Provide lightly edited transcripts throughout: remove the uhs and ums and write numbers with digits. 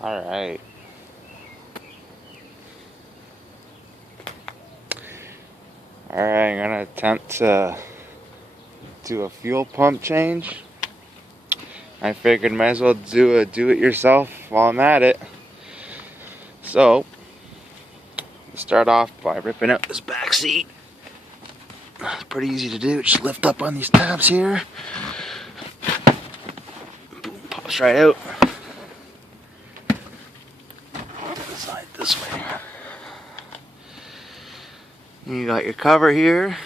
Alright. Alright, I'm gonna attempt to do a fuel pump change. I figured might as well do it yourself while I'm at it. So, start off by ripping out this back seat. It's pretty easy to do. Just lift up on these tabs here. Boom, pops right out. Slide this way. You got your cover here.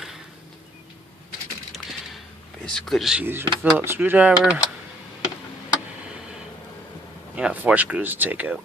Basically just use your Phillips screwdriver. You got 4 screws to take out.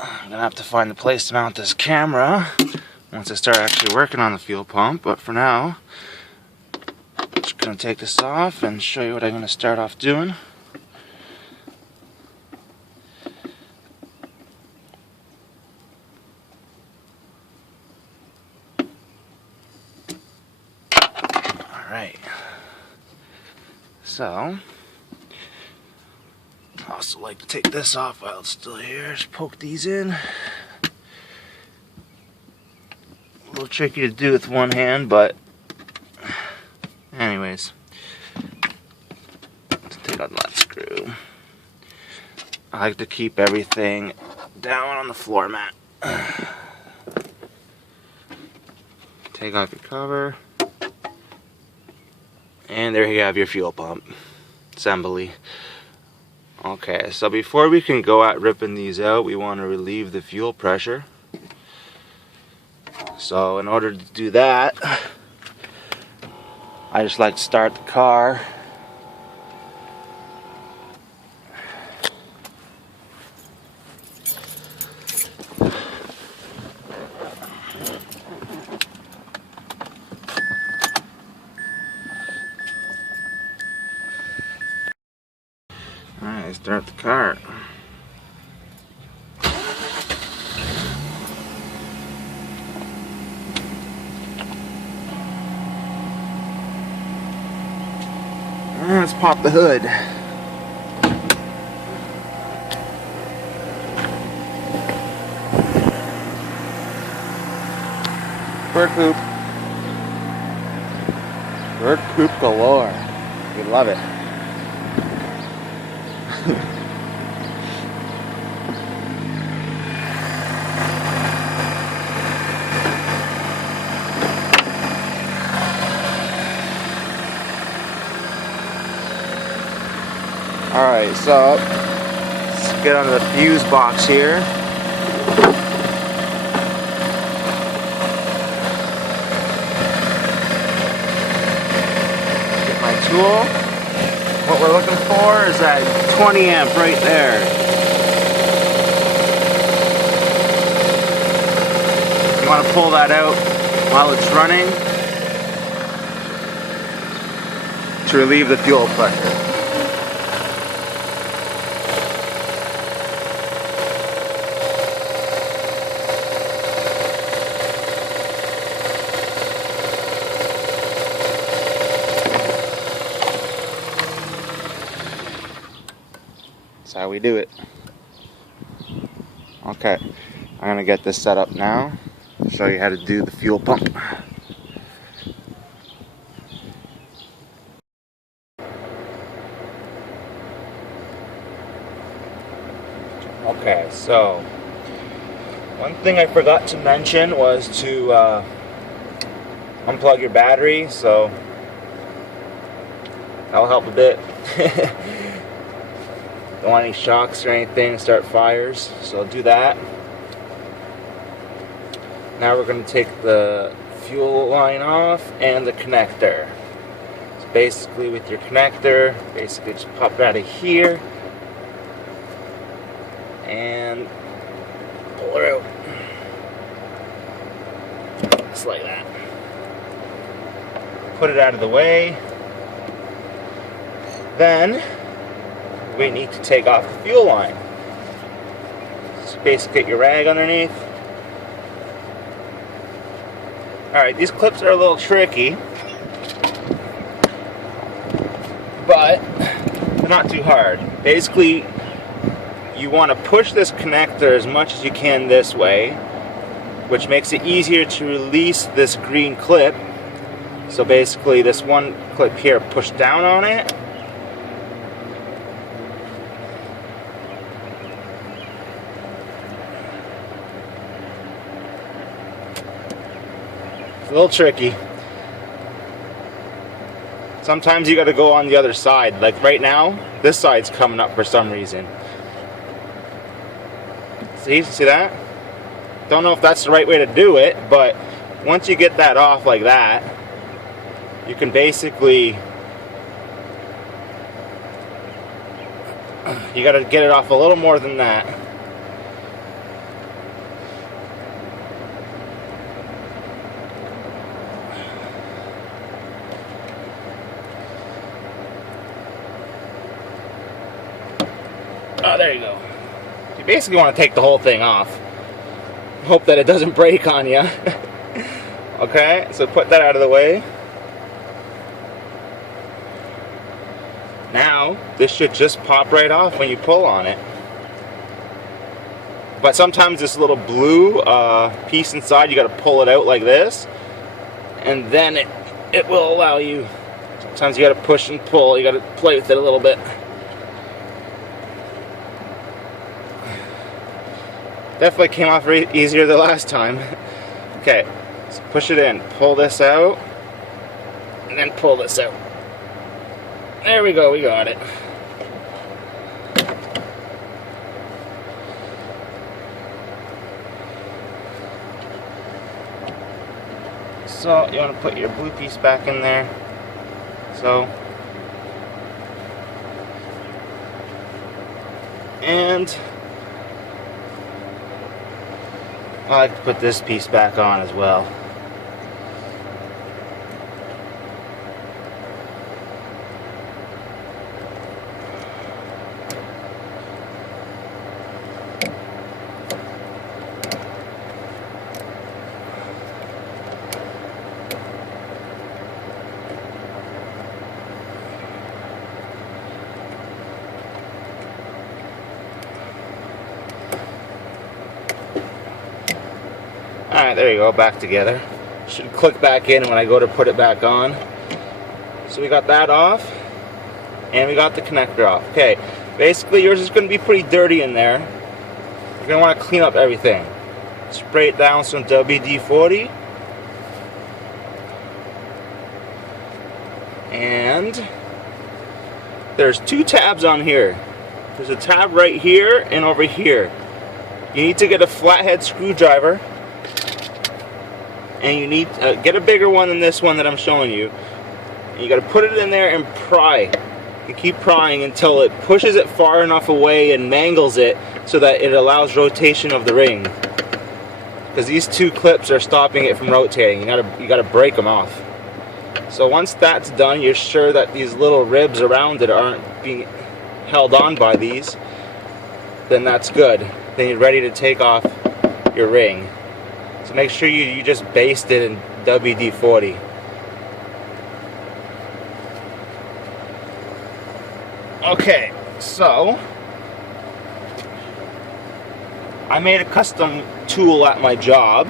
I'm gonna have to find the place to mount this camera once I start actually working on the fuel pump, but for now, I'm just gonna take this off and show you what I'm gonna start off doing. Alright, so I also like to take this off while it's still here. Just poke these in. A little tricky to do with one hand, but anyways, let's take out that screw. I like to keep everything down on the floor mat. Take off your cover, and there you have your fuel pump assembly. Okay, so before we can go at ripping these out, we want to relieve the fuel pressure. So in order to do that, I just like to start the car. Alright, start the car. Let's pop the hood. Bird poop. Bird poop galore. We love it. Alright, so let's get onto the fuse box here. Get my tool. What we're looking for is that 20 amp right there. You want to pull that out while it's running to relieve the fuel pressure. That's how we do it. Okay, I'm gonna get this set up now. Show you how to do the fuel pump. Okay, so one thing I forgot to mention was to unplug your battery, so that'll help a bit. Don't want any shocks or anything to start fires, so do that. Now we're going to take the fuel line off and the connector. So basically with your connector, basically just pop it out of here and pull her out. Just like that. put it out of the way. Then we need to take off the fuel line. So basically get your rag underneath. Alright, these clips are a little tricky, but they're not too hard. Basically, you want to push this connector as much as you can this way, which makes it easier to release this green clip. So basically this one clip here, push down on it. It's a little tricky. Sometimes you got to go on the other side. Like right now, this side's coming up for some reason. See that? Don't know if that's the right way to do it, but once you get that off like that, you can basically, you got to get it off a little more than that. Oh, there you go. You basically want to take the whole thing off. Hope that it doesn't break on you. Okay, so put that out of the way. Now, this should just pop right off when you pull on it. But sometimes this little blue piece inside, you got to pull it out like this, and then it will allow you. Sometimes you got to push and pull. You got to play with it a little bit. Definitely came off easier the last time. Okay, so push it in, pull this out, and then pull this out. There we go, we got it. So you want to put your blue piece back in there. So, and I like to put this piece back on as well. Alright, there you go, back together. Should click back in when I go to put it back on. So we got that off, and we got the connector off. Okay, basically yours is going to be pretty dirty in there. You're going to want to clean up everything. Spray it down some WD-40. And there's two tabs on here. There's a tab right here and over here. You need to get a flathead screwdriver. And you need get a bigger one than this one that I'm showing you. And you got to put it in there and pry. You keep prying until it pushes it far enough away and mangles it so that it allows rotation of the ring. Because these two clips are stopping it from rotating. You gotta break them off. So once that's done, you're sure that these little ribs around it aren't being held on by these. Then that's good. Then you're ready to take off your ring. So make sure you just baste it in WD-40. Okay, so I made a custom tool at my job.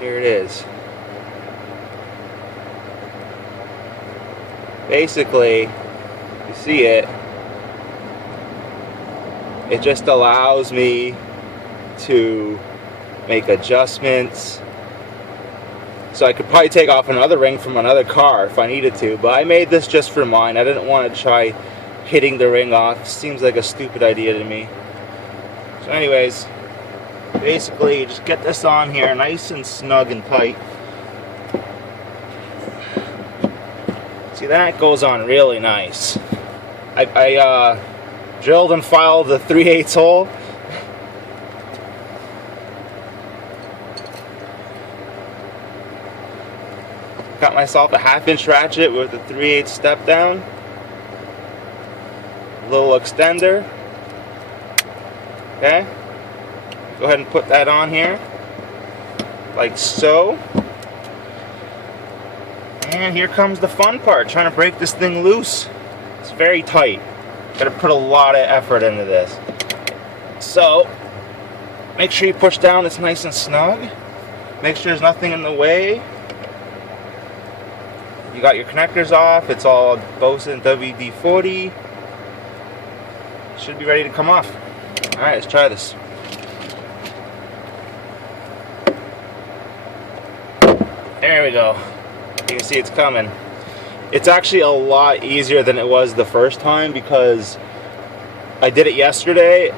Here it is. Basically, you see it, it just allows me to make adjustments. So I could probably take off another ring from another car if I needed to, but I made this just for mine. I didn't want to try hitting the ring off. Seems like a stupid idea to me. So anyways, basically you just get this on here nice and snug and tight. See, that goes on really nice. I drilled and filed the 3/8 hole Got myself a 1/2-inch ratchet with a 3/8 step down. Little extender. Okay. Go ahead and put that on here. Like so. And here comes the fun part, trying to break this thing loose. It's very tight. Gotta put a lot of effort into this. So, make sure you push down, it's nice and snug. Make sure there's nothing in the way. You got your connectors off, it's all Bosun WD-40. Should be ready to come off. Alright, let's try this. There we go. You can see it's coming. It's actually a lot easier than it was the first time because I did it yesterday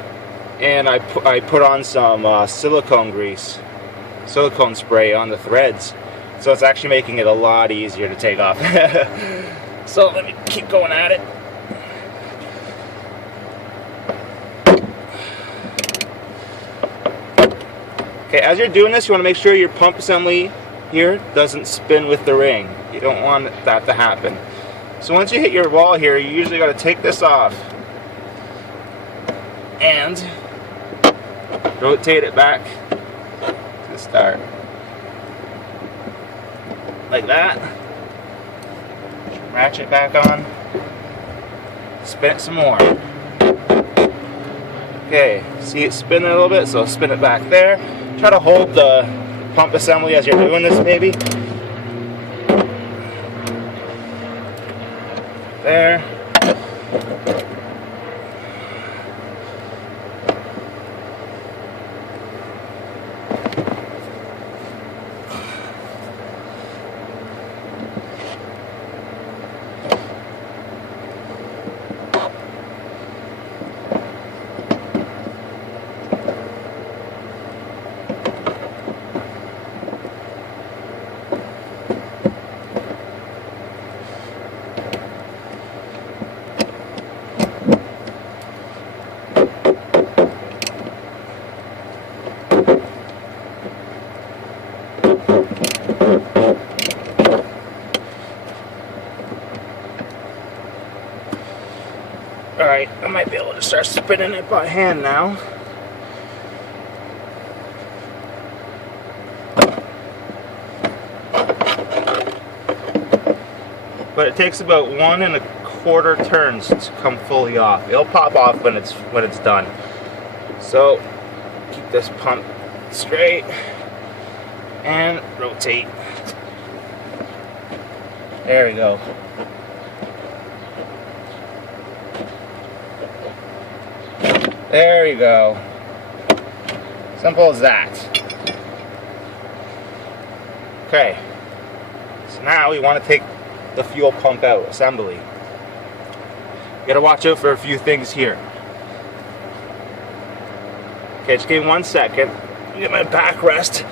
and I put on some silicone grease, silicone spray on the threads. So it's actually making it a lot easier to take off. So let me keep going at it. Okay, as you're doing this, you want to make sure your pump assembly here doesn't spin with the ring. You don't want that to happen. So once you hit your wall here, you usually got to take this off and rotate it back to the start. Like that. Ratchet back on. Spin it some more. Okay, see it spinning a little bit, so spin it back there. Try to hold the pump assembly as you're doing this, maybe. There. Alright, I might be able to start spinning it by hand now. But it takes about 1 1/4 turns to come fully off. It'll pop off when it's done. So keep this pump straight and rotate. There we go. There you go. Simple as that. Okay. So now we want to take the fuel pump out assembly. You gotta watch out for a few things here. Okay, just give me 1 second. Get my back rest.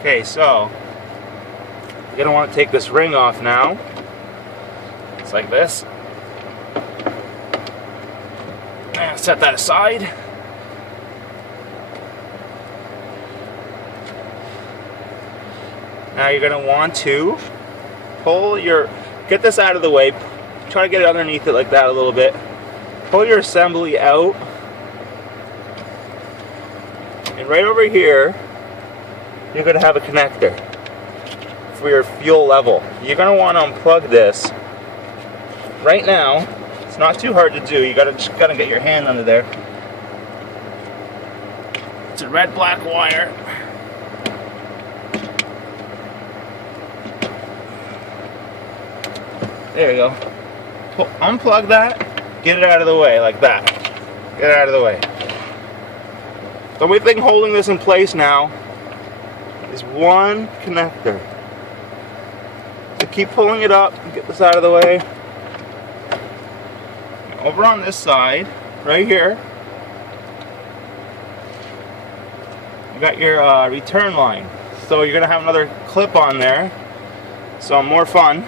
Okay, so you're gonna want to take this ring off now. It's like this. And set that aside. Now you're gonna want to get this out of the way. Try to get it underneath it like that a little bit. Pull your assembly out. And right over here, you're going to have a connector for your fuel level. You're going to want to unplug this. Right now, it's not too hard to do. You just got to get your hand under there. It's a red-black wire. There you go. Unplug that. Get it out of the way like that. Get it out of the way. The only thing holding this in place now is one connector. So keep pulling it up and get this out of the way. Over on this side, right here, you got your return line. So you're gonna have another clip on there. So more fun.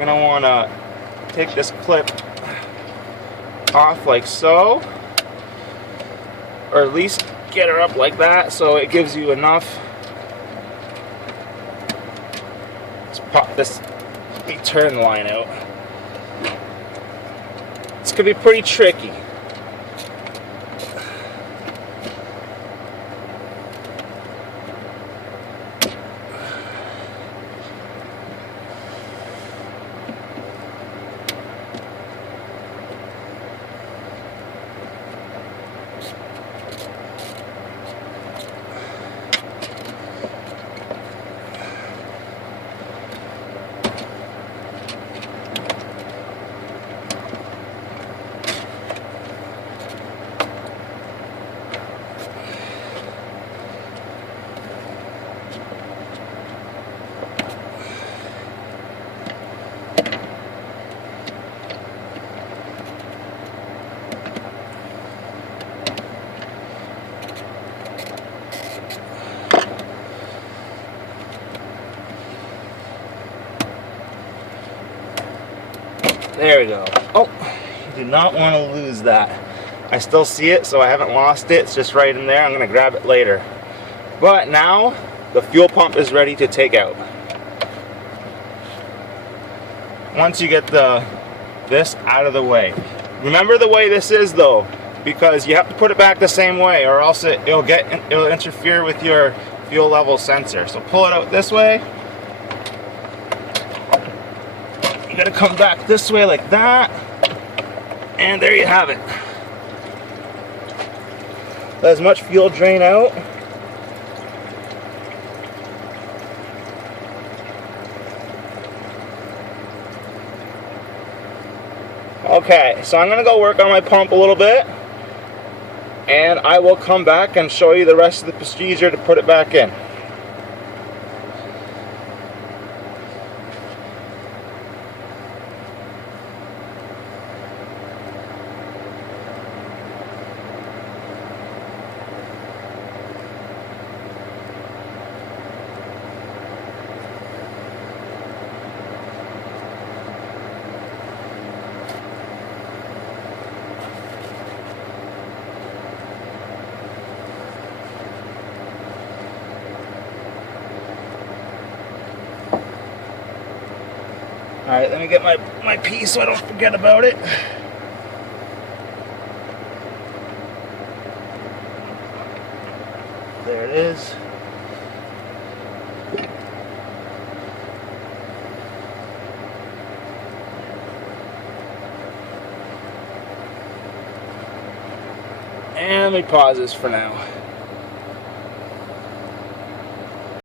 you're going to want to take this clip off like so, or at least get her up like that so it gives you enough. Let's pop this return line out. This could be pretty tricky. There we go. Oh, you do not want to lose that. I still see it, so I haven't lost it. It's just right in there. I'm going to grab it later. But now, the fuel pump is ready to take out. Once you get this out of the way. Remember the way this is though, because you have to put it back the same way or else it'll interfere with your fuel level sensor. So pull it out this way. You gotta come back this way like that. And there you have it. Let as much fuel drain out. Okay, so I'm gonna go work on my pump a little bit and I will come back and show you the rest of the procedure to put it back in. Alright, let me get my piece so I don't forget about it. There it is. And let me pause this for now.